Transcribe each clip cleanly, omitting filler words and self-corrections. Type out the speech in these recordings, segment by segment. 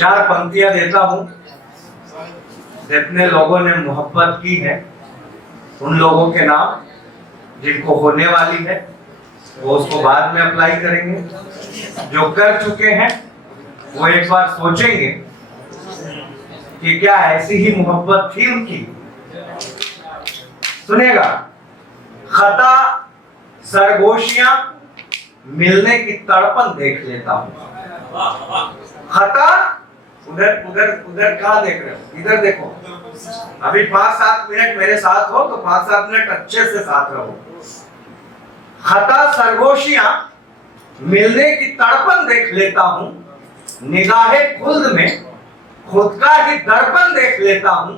चार पंक्तियां देता हूं। जितने लोगों ने मोहब्बत की है उन लोगों के नाम, जिनको होने वाली है वो उसको बाद में अप्लाई करेंगे, जो कर चुके हैं वो एक बार सोचेंगे कि क्या ऐसी ही मोहब्बत थी उनकी। सुनेगा, खता सरगोशियां मिलने की तड़पन देख लेता हूं। खता उधर उधर उधर कहां देख रहे हो? इधर देखो। अभी 5-7 मिनट मेरे साथ हो तो 5-7 मिनट अच्छे से साथ रहो। खता सरगोशियां मिलने की तड़पन देख लेता हूं, निगाहे खुल्द में खुद का ही दर्पण देख लेता हूं।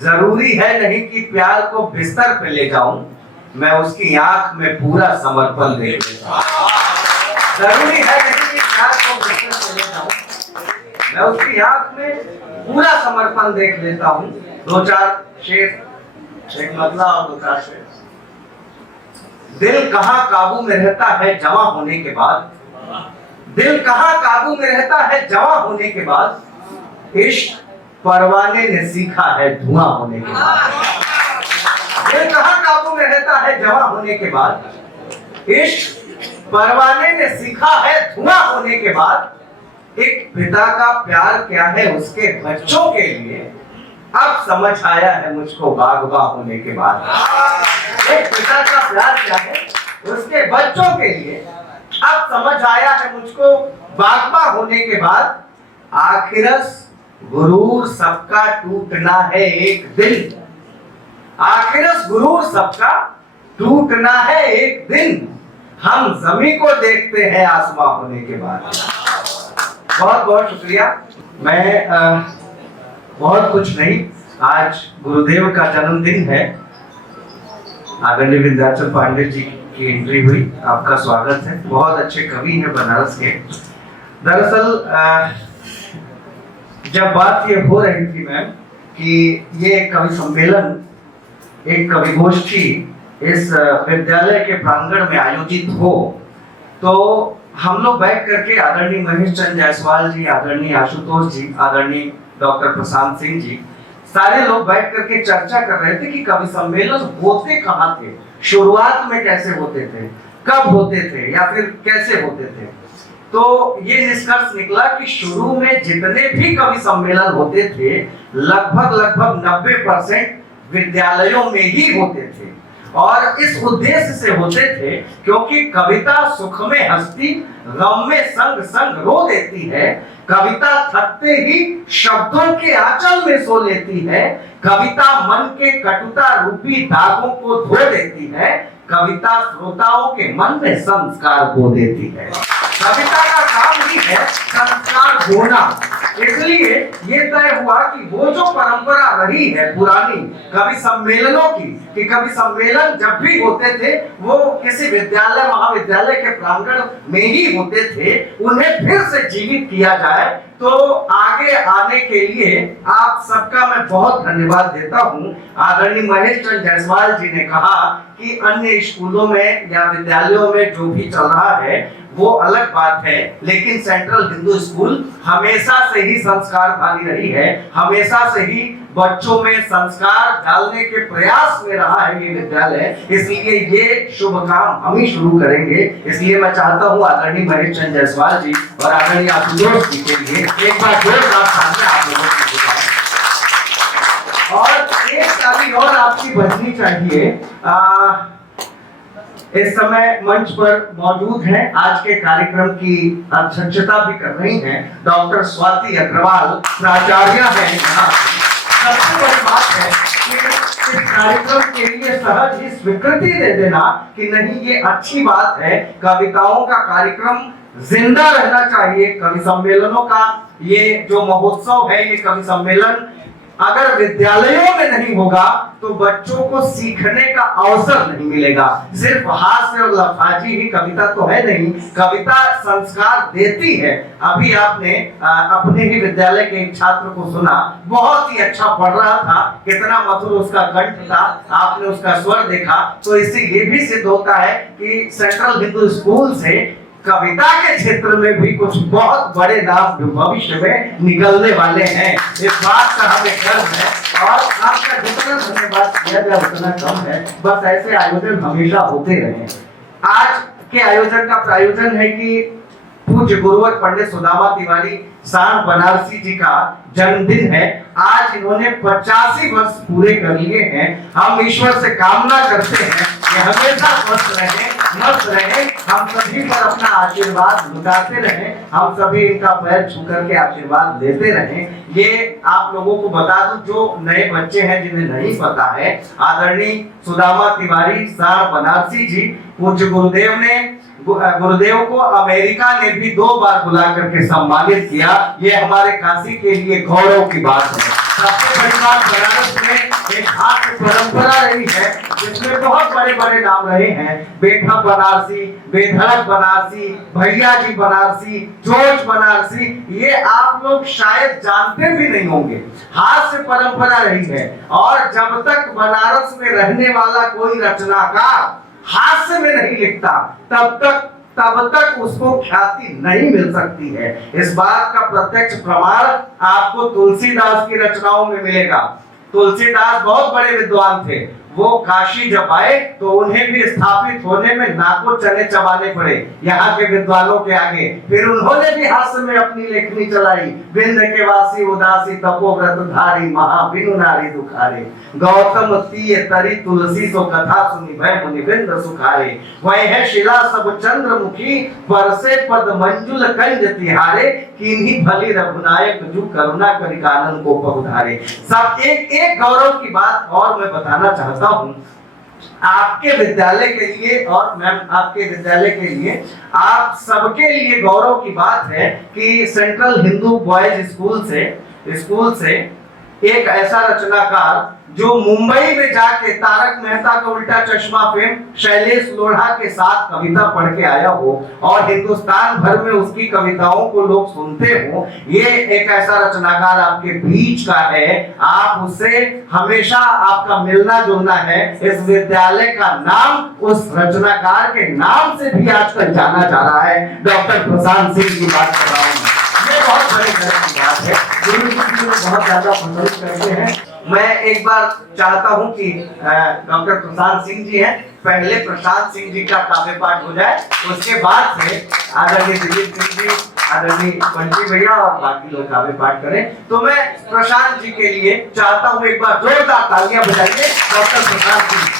जरूरी है नहीं कि प्यार को बिस्तर पे ले जाऊं, मैं उसकी आंख में पूरा समर्पण देख लेता हूं। जरूरी है नहीं कि प्यार को बिस्तर पे ले जाऊं, मैं उसकी आंख में पूरा समर्पण देख लेता हूं। 2-4 शेर, एक मतलब और 2-4 शेर। दिल कहां काबू में रहता है जवां होने के बाद, दिल कहां काबू में रहता है जवां होने के बाद, इश्क परवाने ने सीखा है धुआं होने के बाद। दिल कहां काबू में रहता है जवां होने के बाद, इश्क परवाने ने सीखा है धुआं होने के बाद। एक पिता का प्यार क्या है उसके बच्चों के लिए, अब समझ आया है मुझको बागबा होने के बाद। एक पिता का प्यार क्या है उसके बच्चों के लिए, अब समझ आया है मुझको बागबा होने के बाद। आखिरस गुरूर सबका टूटना है एक दिन, आखिरस गुरूर सबका टूटना है एक दिन। हम जमीन को देखते हैं आसमां होने के बाद। बहुत बहुत शुक्रिया। मैं बहुत कुछ नहीं, आज गुरुदेव का जन्मदिन है। आदरणीय विंध्याचल पांडे जी की एंट्री हुई, आपका स्वागत है। बहुत अच्छे कवि हैं बनारस के। दरअसल जब बात ये हो रही थी मैम कि ये कवि सम्मेलन, एक कवि गोष्ठी इस विद्यालय के प्रांगण में आयोजित हो, तो हम लोग बैठ करके आदरणीय महेश चंद्र जायसवाल जी, आदरणीय आशुतोष जी, आदरणीय डॉक्टर प्रशांत सिंह जी, सारे लोग बैठ करके चर्चा कर रहे थे कि कवि सम्मेलन होते कहाँ थे, शुरुआत में कैसे होते थे, कब होते थे या फिर कैसे होते थे। तो ये निष्कर्ष निकला कि शुरू में जितने भी कवि सम्मेलन होते थे लगभग 90% विद्यालयों में ही होते थे, और इस उद्देश्य से होते थे क्योंकि कविता सुख में हंसती, गम में संग संग रो देती है। कविता थकते ही शब्दों के आंचल में सो लेती है। कविता मन के कटुता रूपी दागों को धो देती है। कविता श्रोताओं के मन में संस्कार बो देती है। कविता का काम ही है संस्कार बोना। इसलिए ये तय हुआ कि वो जो परंपरा रही है पुरानी कवि सम्मेलनों की, कि कवि सम्मेलन जब भी होते थे वो किसी विद्यालय महाविद्यालय के प्रांगण में ही होते थे, उन्हें फिर से जीवित किया जाए। तो आगे आने के लिए आप सबका मैं बहुत धन्यवाद देता हूँ। आदरणीय महेश चंद्र जायसवाल जी ने कहा कि अन्य स्कूलों में या विद्यालयों में जो भी चल रहा है वो अलग बात है, लेकिन सेंट्रल हिंदू स्कूल हमेशा से ही संस्कारधारी रही है, हमेशा से ही बच्चों में संस्कार डालने के प्रयास में रहा है ये विद्यालय। इसलिए ये शुभ काम हम ही शुरू करेंगे। इसलिए मैं चाहता हूँ आदरणीय महेश चंद्र जायसवाल जी और आदरणीय आशुतोष जी के लिए एक बार जोरदार तालियां आप लोगों की और एक ताली और आपकी बजनी चाहिए। इस समय मंच पर मौजूद हैं, आज के कार्यक्रम की अध्यक्षता भी कर रही हैं डॉक्टर स्वाति अग्रवाल, प्राचार्य हैं यहाँ। सबसे बड़ी बात है कि इस कार्यक्रम के लिए सहज ही स्वीकृति दे देना कि नहीं ये अच्छी बात है, कविताओं का कार्यक्रम जिंदा रहना चाहिए। कवि सम्मेलनों का ये जो महोत्सव है, ये कवि सम्मेलन अगर विद्यालयों में नहीं होगा तो बच्चों को सीखने का अवसर नहीं मिलेगा। सिर्फ हास्य और लफाजी ही कविता तो है नहीं, कविता संस्कार देती है। अभी आपने अपने ही विद्यालय के एक छात्र को सुना, बहुत ही अच्छा पढ़ रहा था, कितना मधुर उसका कंठ था, आपने उसका स्वर देखा। तो इससे ये भी सिद्ध होता है कि सेंट्रल हिंदू स्कूल से कविता के क्षेत्र में भी कुछ बहुत बड़े नाम भविष्य में निकलने वाले हैं। इस बात का हमें गर्व है और आपका जितना धन्यवाद किया जाए उतना कम है। बस ऐसे आयोजन हमेशा होते रहे। आज के आयोजन का प्रायोजन है कि पूज्य गुरुवर पंडित सुदामा तिवारी सांड बनारसी जी का जन्मदिन है। आज इन्होंने 85 वर्ष पूरे कर लिए हैं। हम ईश्वर से कामना करते हैं कि हमेशा स्वस्थ रहे, मस्त रहे, हम सभी पर अपना आशीर्वाद लुटाते रहे, हम सभी इनका पैर छू करके आशीर्वाद लेते रहे। ये आप लोगों को बता दूं, जो नए बच्चे हैं जिन्हें नहीं पता है, आदरणीय सुदामा तिवारी सांड बनारसी जी पूज्य गुरुदेव को अमेरिका ने भी 2 बार बुला करके सम्मानित किया। ये हमारे काशी के लिए गौरव की बात है। सबसे बड़ी बात, बनारस में एक खास परंपरा रही है जिसमें बहुत बड़े बड़े नाम रहे हैं। बेठक बनारसी, बेधड़क बनारसी, भैया जी बनारसी, चोच बनारसी, ये आप लोग शायद जानते भी नहीं होंगे। हाथ से परंपरा रही है और जब तक बनारस में रहने वाला कोई रचनाकार हास्य में नहीं लिखता तब तक उसको ख्याति नहीं मिल सकती है। इस बात का प्रत्यक्ष प्रमाण आपको तुलसीदास की रचनाओं में मिलेगा। तुलसीदास बहुत बड़े विद्वान थे। वो काशी जब आए तो उन्हें भी स्थापित होने में नाको चने चबाने पड़े यहाँ के विद्वानों के आगे। फिर उन्होंने भी हास्य में अपनी लेखनी चलाई। विंध्य के वासी उदासी तपोव्रत धारी, महा बिनु नारी दुखारे, गौतम तीय तरी तुलसी सो कथा सुनी भय मुनि विंध्य सुखारे, वही है शिला सब चंद्रमुखी परसे पद मंजुल कंज तिहारे, किन्हीं भली रघुनायक जो करुणा करि कानन को पहुधारे। सब एक गौरव की बात और मैं बताना चाहता हूं आपके विद्यालय के लिए और मैम आपके विद्यालय के लिए, आप सबके लिए गौरव की बात है कि सेंट्रल हिंदू बॉयज स्कूल से एक ऐसा रचनाकार जो मुंबई में जाके तारक मेहता का उल्टा चश्मा फेम शैलेश लोढ़ा के साथ कविता पढ़ के आया हो और हिंदुस्तान भर में उसकी कविताओं को लोग सुनते हो, ये एक ऐसा रचनाकार आपके बीच का है। आप उससे हमेशा आपका मिलना जुलना है। इस विद्यालय का नाम उस रचनाकार के नाम से भी आजकल जाना जा रहा है। डॉक्टर प्रशांत सिंह की बात कर रहा हूँ। ये बहुत बड़े गर्व की बात है। गुरु जी बहुत ज्यादा पसंद करते हैं। मैं एक बार चाहता हूं कि डॉक्टर प्रशांत सिंह जी हैं, पहले प्रशांत सिंह जी का काव्य पाठ हो जाए, उसके बाद से आदरणीय दिलीप सिंह जी, आदरणीय बंटी भैया और बाकी लोग काव्य पाठ करें। तो मैं प्रशांत जी के लिए चाहता हूं एक बार जोरदार तालियां बजाइए। डॉक्टर प्रशांत सिंह।